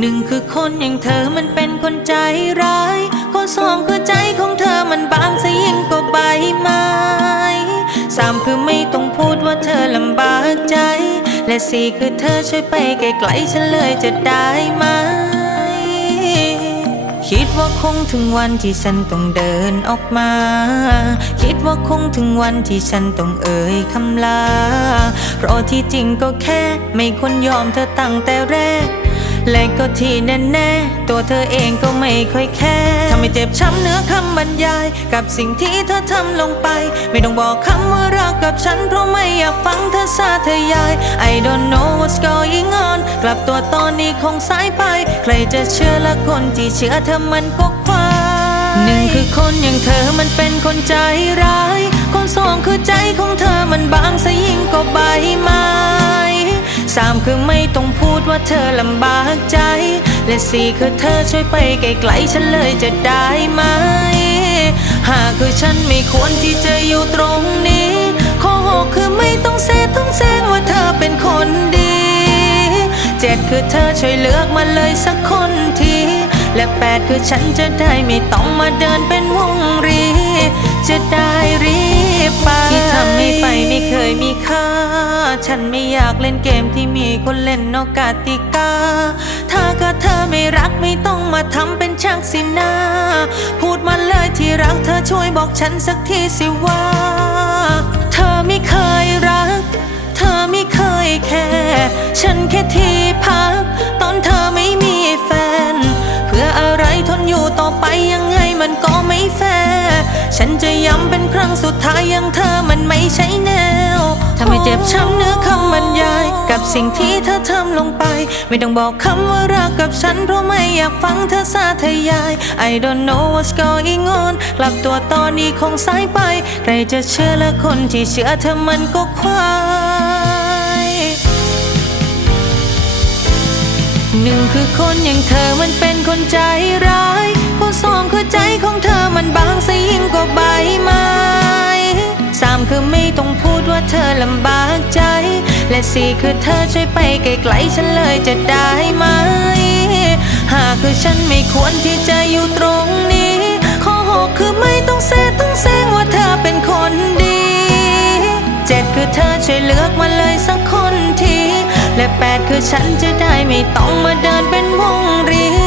หนึ่งคือคนอย่างเธอมันเป็นคนใจร้าย คนสองคือใจของเธอมันบางซะยิ่งกว่าใบไม้สามคือไม่ต้องพูดว่าเธอลำบากใจ และสี่คือเธอช่วยไปไกลๆฉันเลยจะได้ไหม คิดว่าคงถึงวันที่ฉันต้องเดินออกมา คิดว่าคงถึงวันที่ฉันต้องเอ่ยคำลา เพราะที่จริงก็แค่ไม่ควรยอมเธอตั้งแต่แรก และก็ที่แน่ๆ ตัวเธอเองก็ไม่ค่อยแค่ทำให้เจ็บช้ำเนื้อคำบรรยาย กับสิ่งที่เธอทำลงไป ไม่ต้องบอกคำว่ารักกับฉัน เพราะไม่อยากฟังเธอสาธยาย I don't know what's going on กลับตัวตอนนี้คงสายไป ใครจะเชื่อละคนที่เชื่อเธอมันก็ควายหนึ่งคือคนอย่างเธอมันเป็นคนใจร้าย คนสองคือใจของเธอ ต้องพูดว่าเธอลำบากใจ และสี่คือเธอช่วยไปไกลๆฉันเลยจะได้ไหมห้าคือฉันไม่ควรที่จะอยู่ตรงนี้ข้อหกคือไม่ต้องเซต้องแซงว่าเธอเป็นคนดี เจ็ดคือเธอช่วยเลือกมาเลยสักคนที และแปดคือฉันจะได้ไม่ต้องมาเดินเป็นวงรี นไม่อยากเล่นเกมที่มีคนเล่นนอกกติกา ถ้าก็เธอไม่รักไม่ต้องมาทำเป็นช่างสินาพูดมาเลยที่รักเธอช่วยบอกฉันสักทีสิว่า เธอไม่เคยรัก เธอไม่เคยแค่ ฉันแค่ที่พัก ตอนเธอไม่มีแฟน เพื่ออะไรทนอยู่ต่อไปยังไงมันก็ไม่แฟร์ฉันจะย้ำเป็นครั้งสุดท้ายยังเธอมันไม่ใช่แนวทำให้ เจ็บช้ำเนื้อคำบรรยาย กับสิ่งที่เธอทำลงไป ไม่ต้องบอกคำว่ารักกับฉัน เพราะไม่อยากฟังเธอสาธยาย I don't know what's going on กลับตัวตอนนี้คงสายไป ใครจะเชื่อและคนที่เชื่อเธอมันก็ควายหนึ่งคือคนอย่างเธอมันเป็นคนใจร้ายคนสองคือใจของเธอมันบางซ ว่าเธอลำบากใจ และสี่คือเธอช่วยไปไกลๆฉันเลยจะได้ไหมห้าคือฉันไม่ควรที่จะอยู่ตรงนี้ ข้อหกคือไม่ต้องเซต้องแซงว่าเธอเป็นคนดี เจ็ดคือเธอช่วยเลือกมาเลยสักคนที และแปดคือฉันจะได้ไม่ต้องมาเดินเป็นวงรี